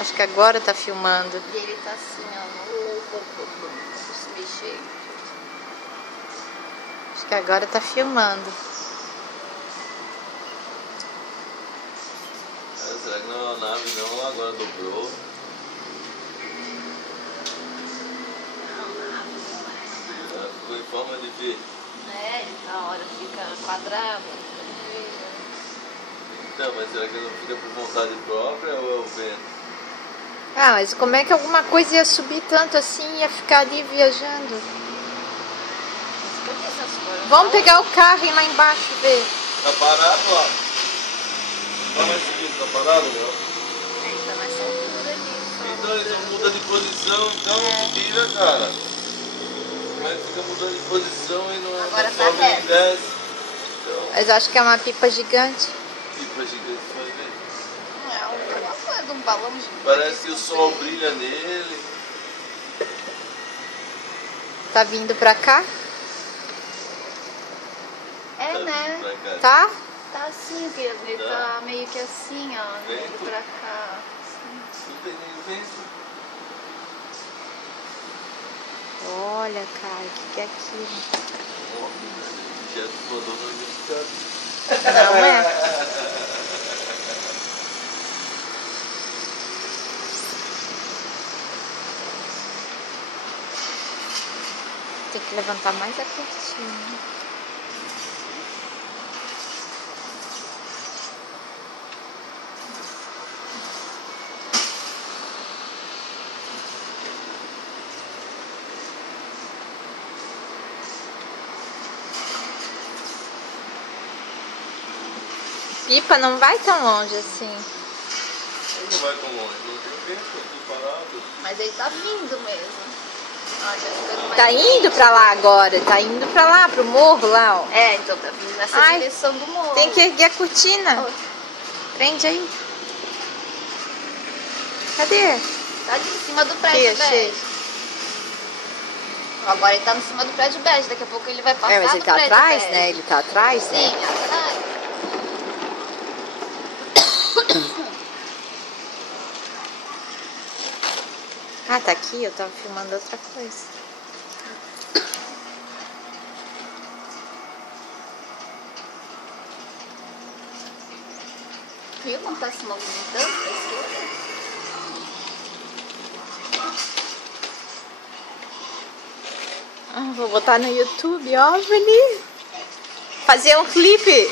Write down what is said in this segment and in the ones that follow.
Acho que agora tá filmando. E ele tá assim, ó, não se mexer. Acho que agora tá filmando. Será que não é uma nave não? Agora dobrou. Ela ficou em forma de V. É, na hora fica quadrado. Então, mas será que não fica por vontade própria ou é o vento? Ah, mas como é que alguma coisa ia subir tanto assim e ia ficar ali viajando? Por que essas coisas? Vamos pegar o carro e ir lá embaixo ver. Tá parado lá. Não vai seguir, tá parado, não? Ele tá nessa altura ali. Então ele não muda de posição, então tira, cara. Como é que fica mudando de posição e não Agora não tá sobe nem reto. desce? Então, Mas acho que é uma pipa gigante. tipo gigante, vai ver. Não é de um balão gigante. Parece que o sol brilha nele. Tá vindo pra cá? É, Tá né? vindo pra cá. Tá? Tá assim, ele tá meio que assim, ó, Vento. vindo pra cá. Assim. Não tem nem vento. Olha, cara, o que é aquilo? Já rodou no unificado. Não é? Tem que levantar mais a cortina. Pipa não vai tão longe assim. Ele não vai tão longe, não tem vento, tá tudo parado. Mas ele tá vindo mesmo. Olha, as coisas mais Tá indo pra lá agora, tá indo pra lá, pro morro lá, ó. É, então tá vindo nessa Ai, direção do morro. Tem que erguer a cortina. Oh, Prende aí. Cadê? tá ali em cima do prédio Aqui, achei. bege. Agora ele tá em cima do prédio bege, daqui a pouco ele vai passar É, mas do ele tá prédio atrás, bege. né? Ele tá atrás, Sim, né? atrás. Ah, tá aqui? Eu tava filmando outra coisa. Viu como tá se movimentando pra esquerda? Vou botar no YouTube, ó, Vani. Fazer um clipe.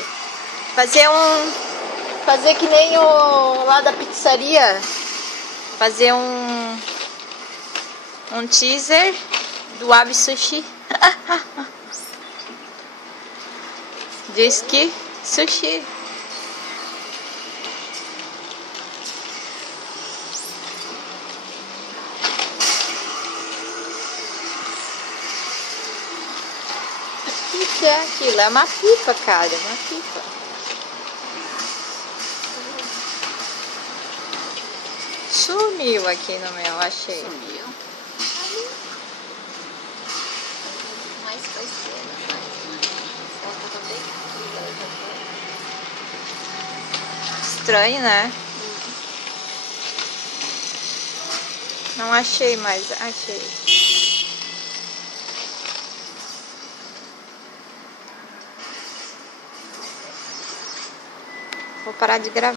Fazer que nem o lá da pizzaria. Fazer um teaser do Abi Sushi. Diz que sushi. O que é aquilo? É uma pipa, cara. É uma pipa. Sumiu aqui no meu, achei. Sumiu. Mais pra esquerda, mais. Ela tava bem aqui, ela já Estranho, né? Não achei mais. Achei. Vou parar de gravar.